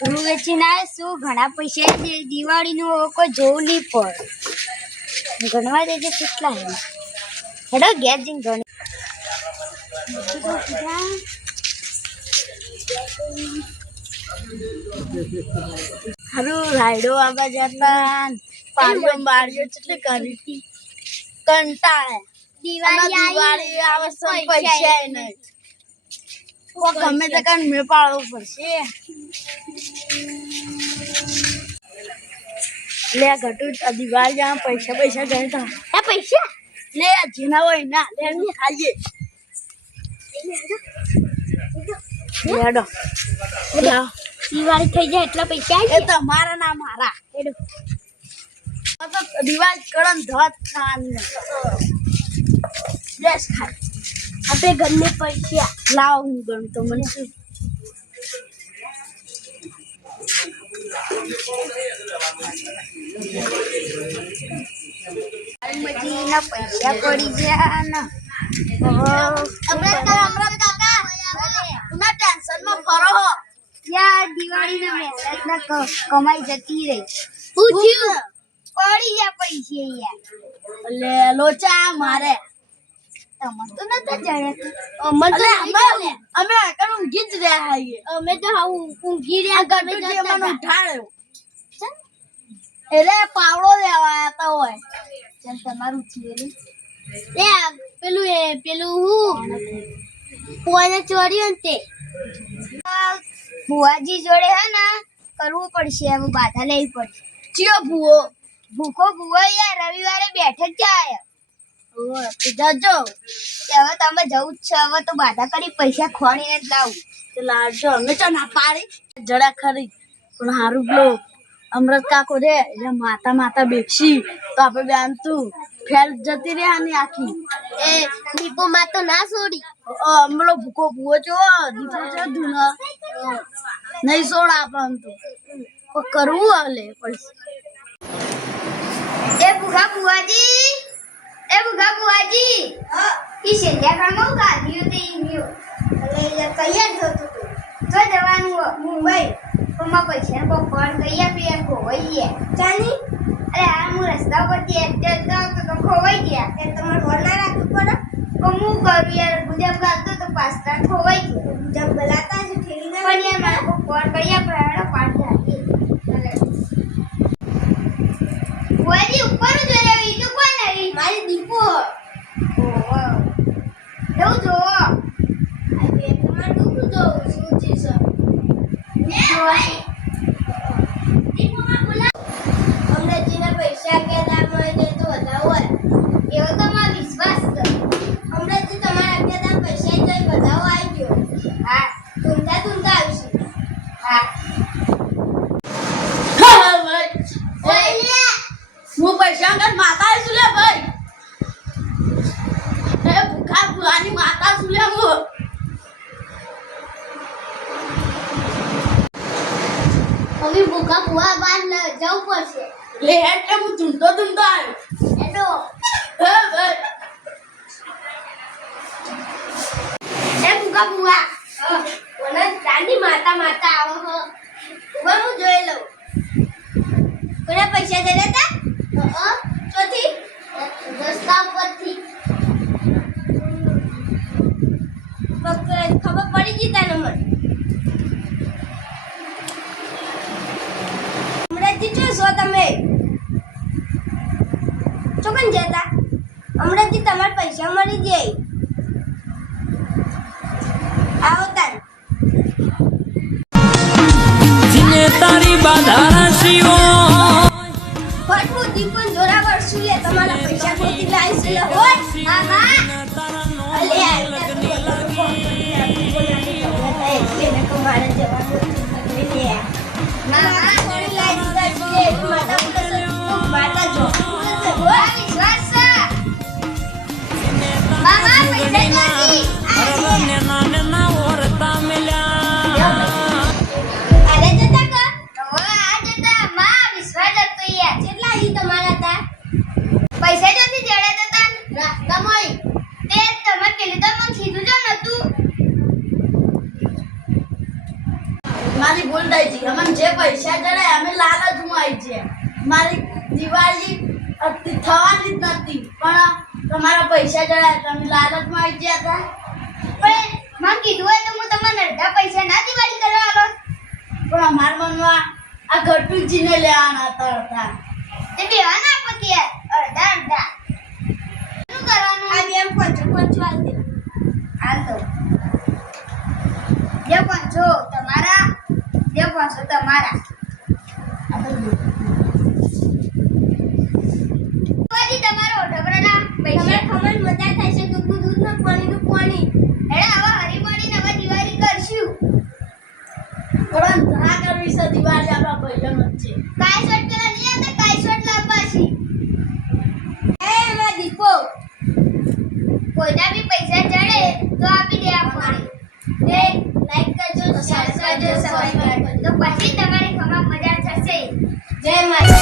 રૂ વેચીને શું ઘણા પૈસા દિવાળીનું કોઈ જોવું નહીં પડે. ગણવા દેજે કેટલા હે. હેડો ઘેર જઈને ગણ. હારું રાયડો આવા જતા પાડીઓ બારીઓ કેટલી કરી હતી કંટાળે. દિવાળી આવે છે પૈસા નહીં ગમે તે કાન મેં પાડવું પડશે. લે ઘટુ દિવાળી આ પૈસા ગઈ તો પૈસા લે જીના હોય ના લે ની ખાઈએ લેડો. દિવાળી થઈ જાય એટલા પૈસા એ તમારા ના મારા દિવાળી કરન ધત ખાને બેસ ખાય આપણે ઘરને પૈસા લાવ હું ગણ તો મને શું મજીના પૈસા પડી ગયા ને ટેન્શનમાં ફરો હો યાર દિવાળીના મહેનત ના કમાઈ જતી રહી. પૂછ્યું પડી ગયા પૈસા યાર. લે લોચા મારે તમને તો નતા જડ્યા. અમે ઊંઘી જ રહ્યા છીએ. અમે તો ઊંઘી રહ્યા ગમે તે મને ઉઠાડ્યો એટલે પાવડો લેવા આવતા હોય. ચાલ તમારું થયેલું પેલું હું કોને ચોર્યું ને તે ભુવાજી જોડે હે ને કરવું પડશે. હવે બાધા લેવી પડશે. ચિયો ભૂવો ભૂખો ભૂવો યાર રવિવારે બેઠક જાય. જજો હવે તમે જવું જ છે. હવે તો બાધા કરી પૈસા ખોણીને જ લાવું. લાવજો અમે તો ના પાડી જડા ખરી પણ હારું પેલો અમૃત કાકો રે એટલે માતા બેસી તો આપણે બેન તું ફેલ જતી રહ્યા ની આખી એ દીપો માં તો ના છોડી. અમલો ભૂકો ભૂવો છો દીપો છે ધૂના નહીં સોડ આપણ તો કરવું હલે પડશે. એ ભૂખા ભુવાજી ઈ સંધ્યાકાળમાં કાઢ્યું તે ઈમ્યો એટલે તૈયાર થતું હતું. જો જવાનું મુંબઈ પણ માં પૈસા કો ફોન કરી આપી એમ ખોવાઈ ગયા. ચાની અરે આ હું રસ્તા પરથી એક્ટર આવતો તો ખોવાઈ ગયા. તે તમારે ફોન ના રાખવું પડે. તો હું કરું યાર ગુજબ ગાતો તો પાસ્તા ખોવાઈ ગયો. ગુજબ ગલાતા જ ઠેલી ના પણ યાર મારે ફોન કરી આપે એનો પાઠ રાખી. ભુવાજી ઉપર જ રહેવી તો કોણ આવી મારી દીપો. જવું જો તમારે દુઃખ જો શું છે સર અમરેજીના પૈસા કે ના મળે તો વધારે હોય એવો તો મારો વિશ્વાસ છે. અમરેજી તમારા અત્યારે પૈસા તો વધારો આવી ગયો. હા તુંતા આવશે. હા હું પૈસા કર માતા છું લે ભાઈ એ ભૂખા ભૂલાની માતા છું લે હું હવે ભૂખા ભૂવા બાર જવું પડશે. લે એટલે હું ધૂંધો આવ્યો એનો હે ભાઈ એ ભૂખા ભૂવા ઓને ચાંદી માતા આવો હો ઉભા હું જોઈ લઉં. કોને પૈસા દે દેતા ચોથી રસ્તા પરથી ખબર પડી ગઈ તને મને. અમરેજી છો તમે ચોકન જતા અમરેજી તમારે પૈસા મળી જાય. આવો તાર તારી બાધા શિવો ફટફટ દીપન જોરાવર સુલે તમારા પૈસા ખોટી લાઈસ લે હોય. હા હા અલે યાર એને કમારે જવાનું લે ના ના થોડી લાઈસ દે માતા જો હોય વિશ્વાસ છે મામા પૈસા નથી નેના ઓરતા મેલ્યા અરે જતા કા હવે આ જતા માં વિશ્વાસ હતો યાર કેટલા ઈ તમારા તા પૈસા જતી જડે જતા રાસ્તા મોય મારી ભૂલ થઈ છે. અમને જે પૈસા જણાય અમે લાલચમાં આવી છે. મારી દિવાળી થવાની જ નથી, પણ તમારા પૈસા જણાય તમે લાલચમાં આવી ગયા હતા. પણ મને કીધું હોય તો હું તમને અડધા પૈસા ના દિવાળી કરવા આલો. પણ અમારા મનમાં આ ગટુજીને લેવાના હતા. તે બેવા ના આપો કે અડધા અડધા શું કરવાનું? આ બેમ પંચો હાલ દે. હાલ દો. જે પંચો તમારા, જે પંચો તમારા. આ તો પછી તમારો ઢગડાના પૈસા ખબર મજા થાય છે. દૂધનું દૂધ ને પાણીનું પાણી. હેડા આવા હરીમળીને હવે દિવાળી કરશું. પણ ના કરવી છે દિવાળી આપણા ભાઈઓનો જ છે. કાઈ શોટ પેલા નહીં આવતા, કાઈ શોટ લાવવા છી. એ માં દીપો કોઈના બી પૈસા ચડે તો આપી દે આપણને. એ લાઈક કરજો, શેર કરજો, સબસ્ક્રાઇબ કરજો. તો પછી તમારી ખબર મજા થશે. જય માતા.